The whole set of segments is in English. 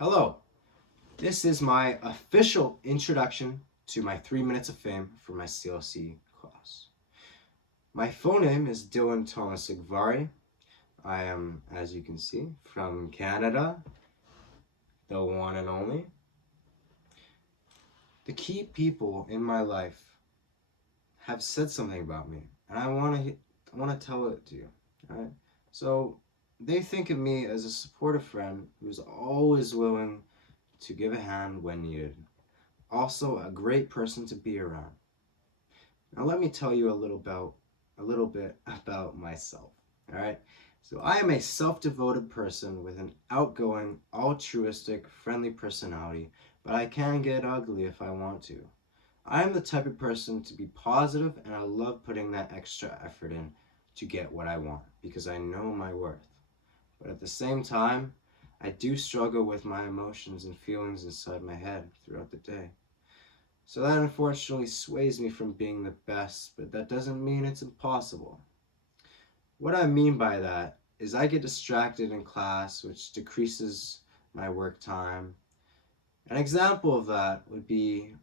Hello, this is my official introduction to my 3 minutes of fame for my CLC class. My full name is Dylan Thomas Egvari. I am, as you can see, from Canada, the one and only. The key people in my life have said something about me, and I want to tell it to you. All right? So they think of me as a supportive friend who's always willing to give a hand when needed. Also, a great person to be around. Now, let me tell you a little bit about myself. All right. So, I am a self-devoted person with an outgoing, altruistic, friendly personality, but I can get ugly if I want to. I am the type of person to be positive, and I love putting that extra effort in to get what I want because I know my worth. But at the same time, I do struggle with my emotions and feelings inside my head throughout the day. So that unfortunately sways me from being the best, but that doesn't mean it's impossible. What I mean by that is I get distracted in class, which decreases my work time. An example of that would be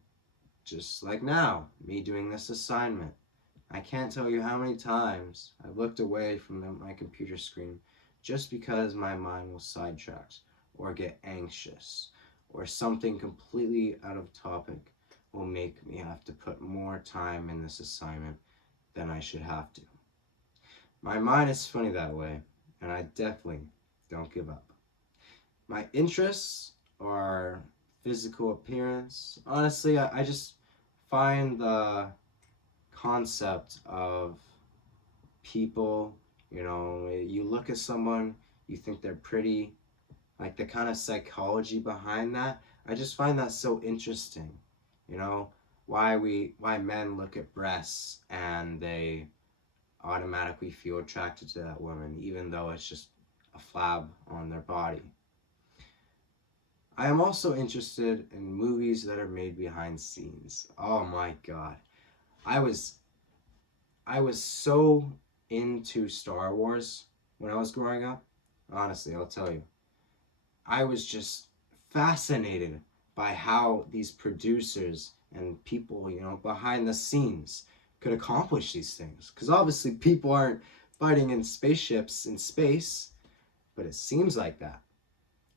just like now, me doing this assignment. I can't tell you how many times I've looked away from my computer screen just because my mind will sidetrack or get anxious or something completely out of topic will make me have to put more time in this assignment than I should have to. My mind is funny that way, and I definitely don't give up. My interests are physical appearance. Honestly, I just find the concept of people, you look at someone, you think they're pretty, like the kind of psychology behind that. I just find that so interesting. You know, why men look at breasts and they automatically feel attracted to that woman, even though it's just a flab on their body. I am also interested in movies that are made behind scenes. Oh my god. I was I was so into Star Wars when I was growing up. Honestly, I'll tell you. I was just fascinated by how these producers and people, behind the scenes could accomplish these things. Because obviously, people aren't fighting in spaceships in space, but it seems like that.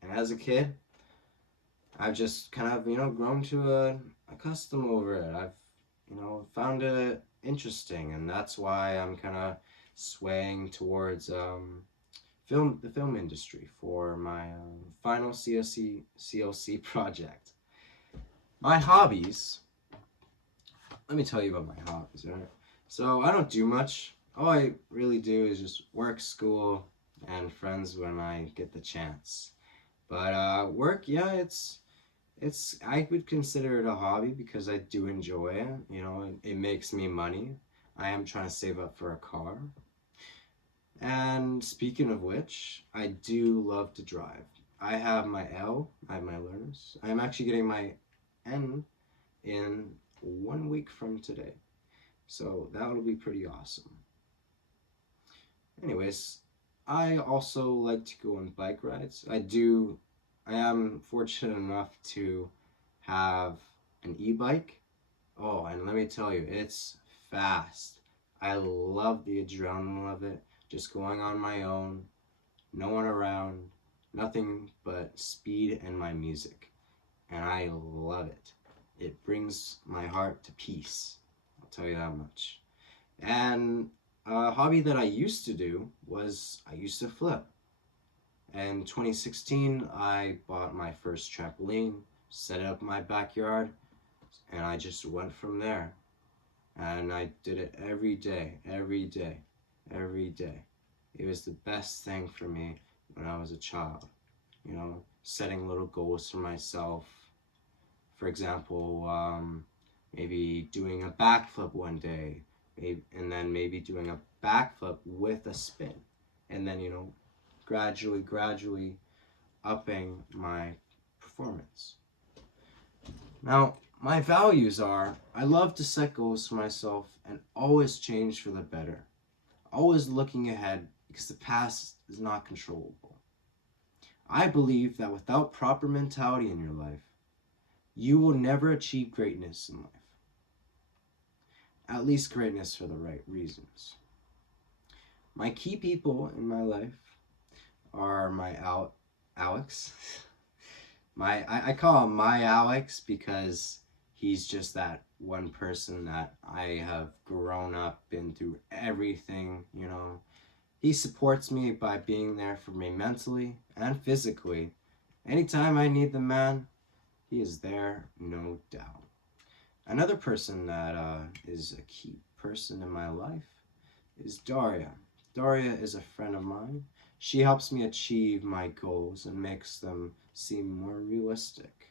And as a kid, I've just kind of, grown to a custom over it. I've, found it interesting, and that's why I'm kind of swaying towards the film industry for my final CLC project. My hobbies. Let me tell you about my hobbies, all right? So I don't do much. All I really do is just work, school, and friends when I get the chance. But work, yeah, it's I would consider it a hobby because I do enjoy it. It makes me money. I am trying to save up for a car. And speaking of which, I do love to drive. I have my L, I have my learners. I'm actually getting my N in 1 week from today. So that'll be pretty awesome. Anyways, I also like to go on bike rides. I am fortunate enough to have an e-bike. Oh, and let me tell you, it's fast. I love the adrenaline of it. Just going on my own, no one around, nothing but speed and my music. And I love it. It brings my heart to peace. I'll tell you that much. And a hobby that I used to do was I used to flip. In 2016, I bought my first trampoline, set it up in my backyard, and I just went from there. And I did it every day, every day, every day. It was the best thing for me when I was a child. Setting little goals for myself. For example, maybe doing a backflip one day, and then maybe doing a backflip with a spin. And then, gradually upping my performance. Now, my values are I love to set goals for myself and always change for the better. Always looking ahead because the past is not controllable. I believe that without proper mentality in your life, you will never achieve greatness in life. At least greatness for the right reasons. My key people in my life are Alex. I call him my Alex because he's just that one person that I have grown up, been through everything, you know. He supports me by being there for me mentally and physically. Anytime I need the man, he is there, no doubt. Another person that is a key person in my life is Daria. Daria is a friend of mine. She helps me achieve my goals and makes them seem more realistic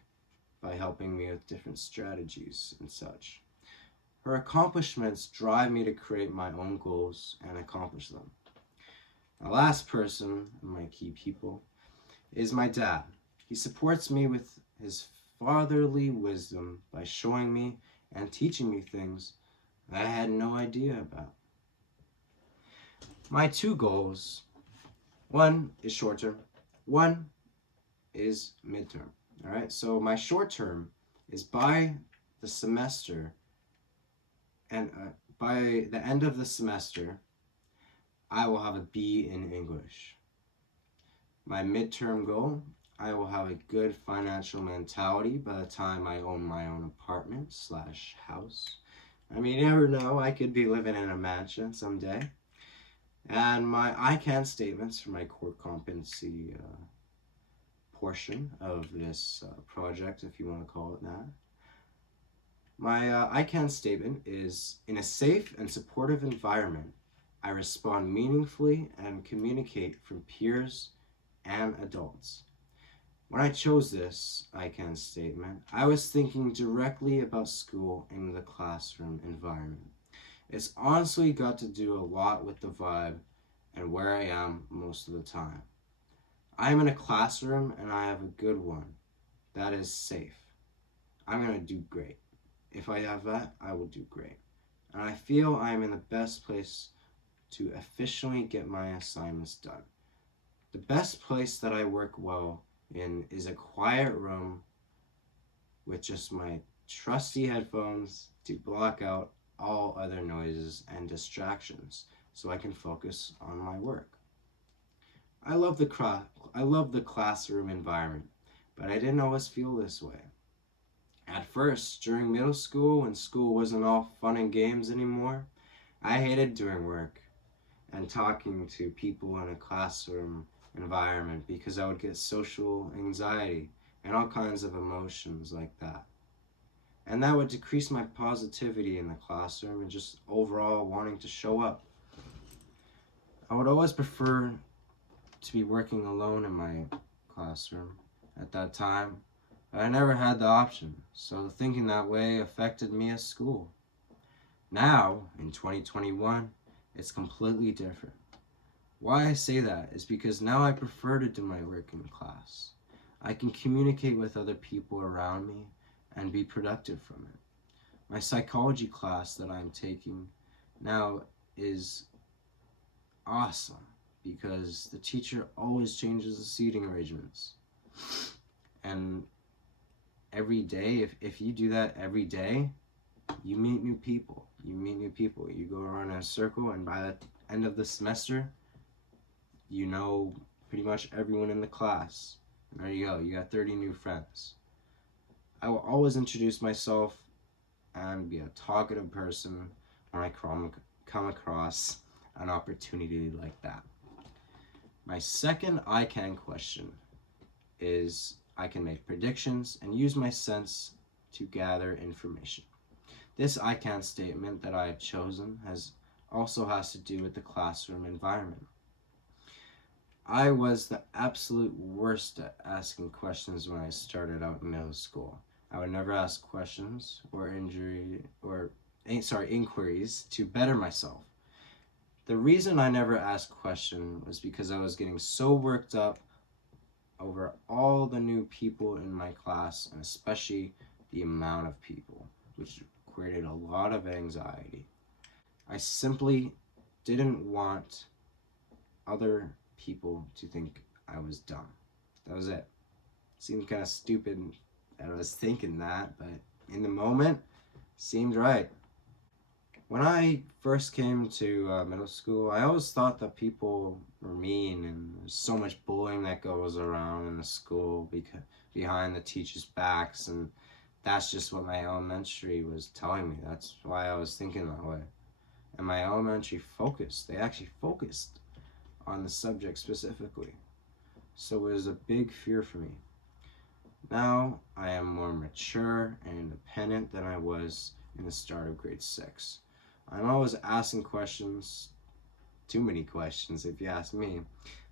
by helping me with different strategies and such. Her accomplishments drive me to create my own goals and accomplish them. The last person, my key people, is my dad. He supports me with his fatherly wisdom by showing me and teaching me things I had no idea about. My two goals, one is short term, one is midterm. All right, so my short term is by the semester, and by the end of the semester, I will have a B in English. My midterm goal, I will have a good financial mentality by the time I own my own apartment slash house. I mean, you never know, I could be living in a mansion someday. And my I can statements for my core competency portion of this project, if you want to call it that. My I can statement is: in a safe and supportive environment, I respond meaningfully and communicate from peers and adults. When I chose this I can statement, I was thinking directly about school and the classroom environment. It's honestly got to do a lot with the vibe and where I am most of the time. I am in a classroom and I have a good one that is safe. I'm going to do great. If I have that, I will do great. And I feel I am in the best place to efficiently get my assignments done. The best place that I work well in is a quiet room with just my trusty headphones to block out all other noises and distractions so I can focus on my work. I love the classroom environment, but I didn't always feel this way. At first, during middle school, when school wasn't all fun and games anymore, I hated doing work and talking to people in a classroom environment because I would get social anxiety and all kinds of emotions like that. And that would decrease my positivity in the classroom and just overall wanting to show up. I would always prefer to be working alone in my classroom at that time, but I never had the option, so thinking that way affected me at school. Now, in 2021, it's completely different. Why I say that is because now I prefer to do my work in class. I can communicate with other people around me and be productive from it. My psychology class that I'm taking now is awesome because the teacher always changes the seating arrangements. And every day, if you do that every day, you meet new people. You meet new people. You go around in a circle, and by the end of the semester, you know pretty much everyone in the class. And there you go. You got 30 new friends. I will always introduce myself and be a talkative person when I come across an opportunity like that. My second I can question is I can make predictions and use my sense to gather information. This I can statement that I have chosen also has to do with the classroom environment. I was the absolute worst at asking questions when I started out in middle school. I would never ask questions or inquiries to better myself. The reason I never asked questions was because I was getting so worked up over all the new people in my class, and especially the amount of people, which created a lot of anxiety. I simply didn't want other people to think I was dumb, if That was it. Seemed kind of stupid that I was thinking that, but in the moment, seemed right. When I first came to middle school, I always thought that people were mean and there's so much bullying that goes around in the school because behind the teachers' backs, and that's just what my elementary was telling me. That's why I was thinking that way. And my elementary focused, they actually focused on the subject specifically. So it was a big fear for me. Now I am more mature and independent than I was in the start of grade 6. I'm always asking questions, too many questions if you ask me,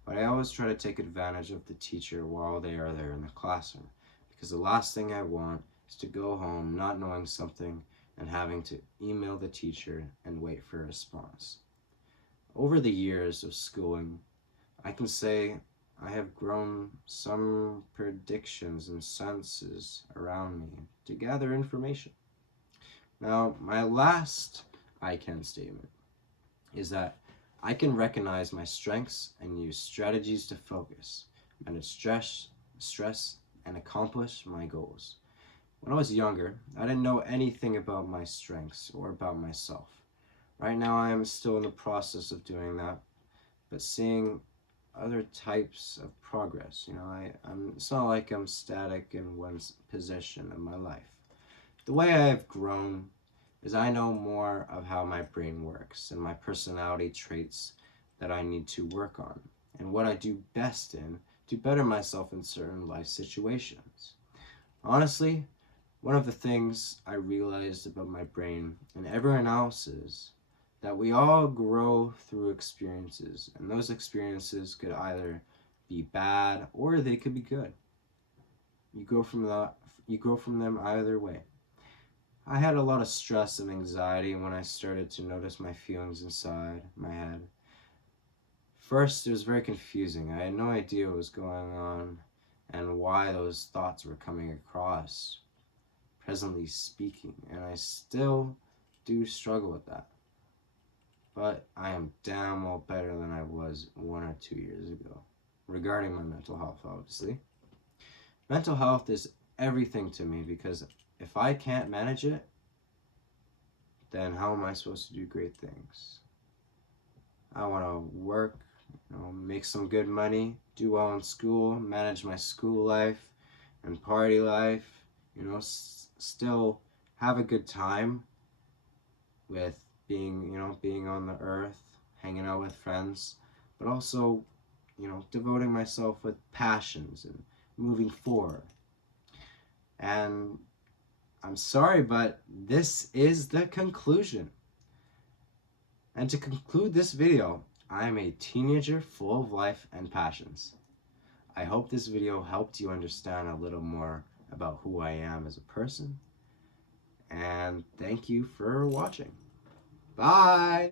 but I always try to take advantage of the teacher while they are there in the classroom, because the last thing I want is to go home not knowing something and having to email the teacher and wait for a response. Over the years of schooling, I can say I have grown some predictions and senses around me to gather information. Now, my last I can statement is that I can recognize my strengths and use strategies to focus, manage stress, and accomplish my goals. When I was younger, I didn't know anything about my strengths or about myself. Right now, I am still in the process of doing that, but seeing other types of progress. It's not like I'm static in one position of my life. The way I have grown is I know more of how my brain works and my personality traits that I need to work on and what I do best in to better myself in certain life situations. Honestly, one of the things I realized about my brain and everyone else's that we all grow through experiences, and those experiences could either be bad or they could be good. You grow from them either way. I had a lot of stress and anxiety when I started to notice my feelings inside my head. First, it was very confusing. I had no idea what was going on and why those thoughts were coming across, presently speaking, and I still do struggle with that. But I am damn well better than I was 1 or 2 years ago, regarding my mental health, obviously. Mental health is everything to me because if I can't manage it, then how am I supposed to do great things? I want to work, make some good money, do well in school, manage my school life and party life, still have a good time with being on the earth, hanging out with friends, but also, devoting myself with passions and moving forward. And I'm sorry, but this is the conclusion. And to conclude this video, I am a teenager full of life and passions. I hope this video helped you understand a little more about who I am as a person. And thank you for watching. Bye!